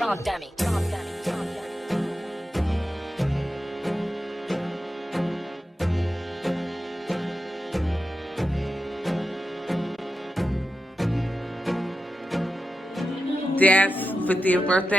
Trump dummy. Trump dummy. Trump dummy. Dad's 50th birthday.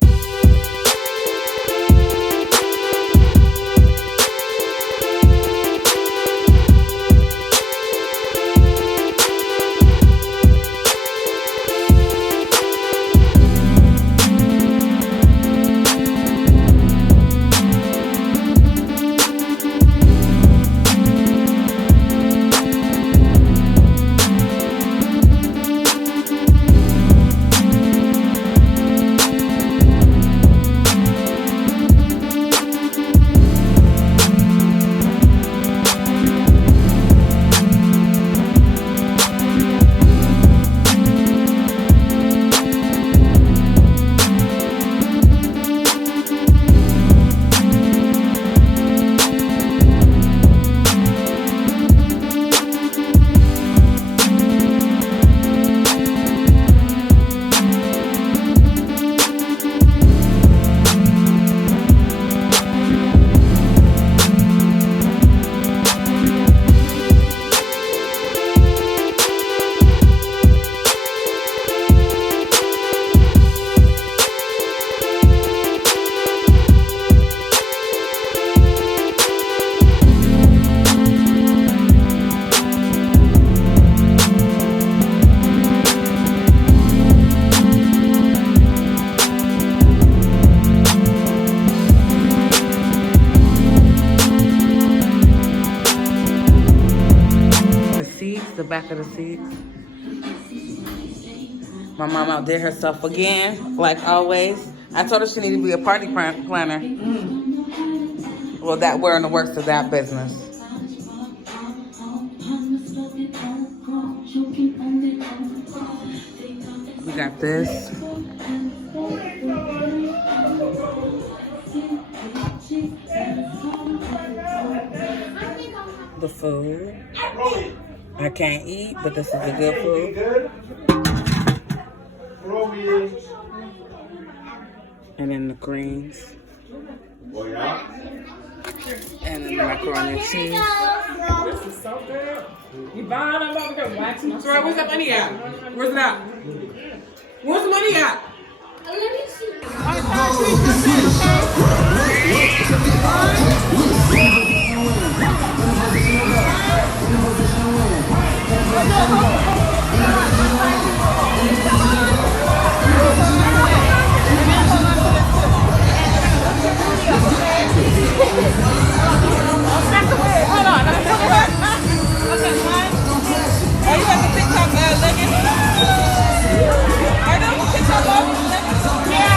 The back of the seats. My mom outdid herself again, like always. I told her she needed to be a party planner. Well, that we're in the works of that business. We got this. The food. I can't eat, but this is a good food. And then the greens. And then the macaroni and cheese. This is so good. Yvonne, I'm about to go wax my. Sorry, where's that money at? Where's it at? Where's the money at? Let me see. Hold on. Okay, one. Are you at the TikTok leggings? Are those the TikTok leggings? Yeah.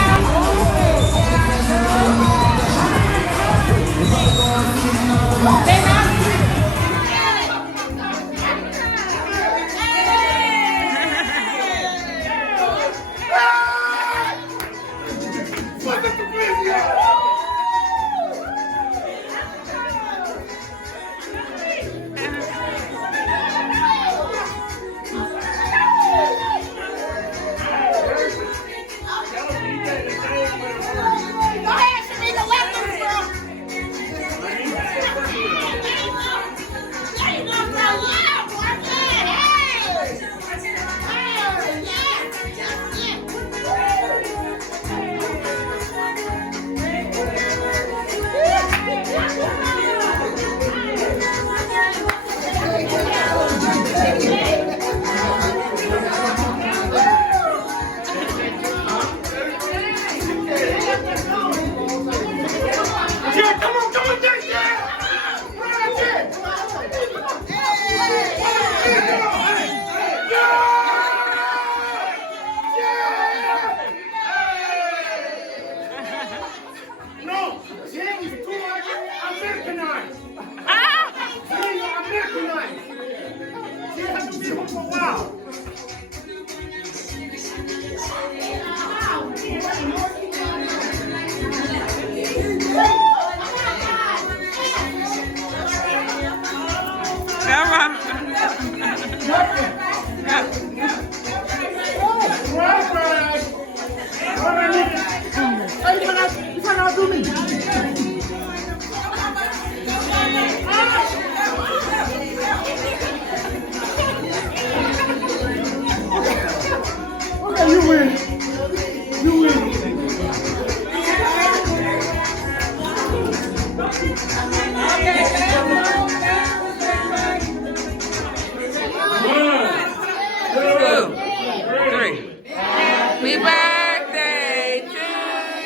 Happy birthday to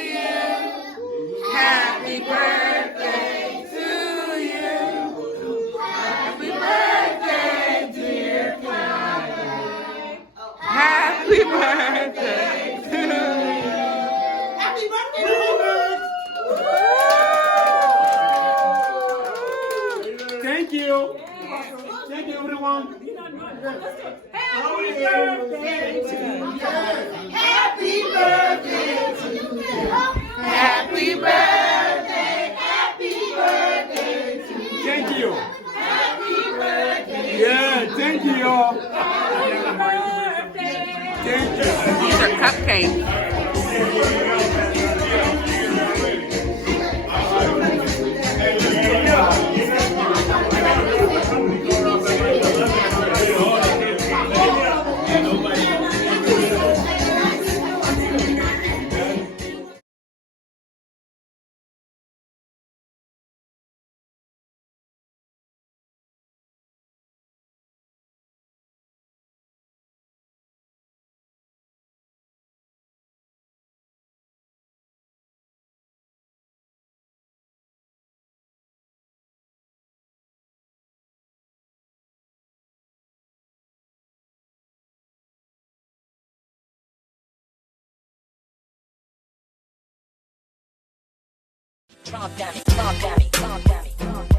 you. Happy birthday to you. Happy birthday, dear Friday. Happy birthday to you. Happy birthday, Thank you. Thank you, everyone. Happy birthday to you. Happy birthday to you. Happy birthday. Happy birthday to you. Thank you. Happy birthday. Yeah, thank you, y'all. Thank you. These are cupcakes. Calm down, calm down, calm down, calm down.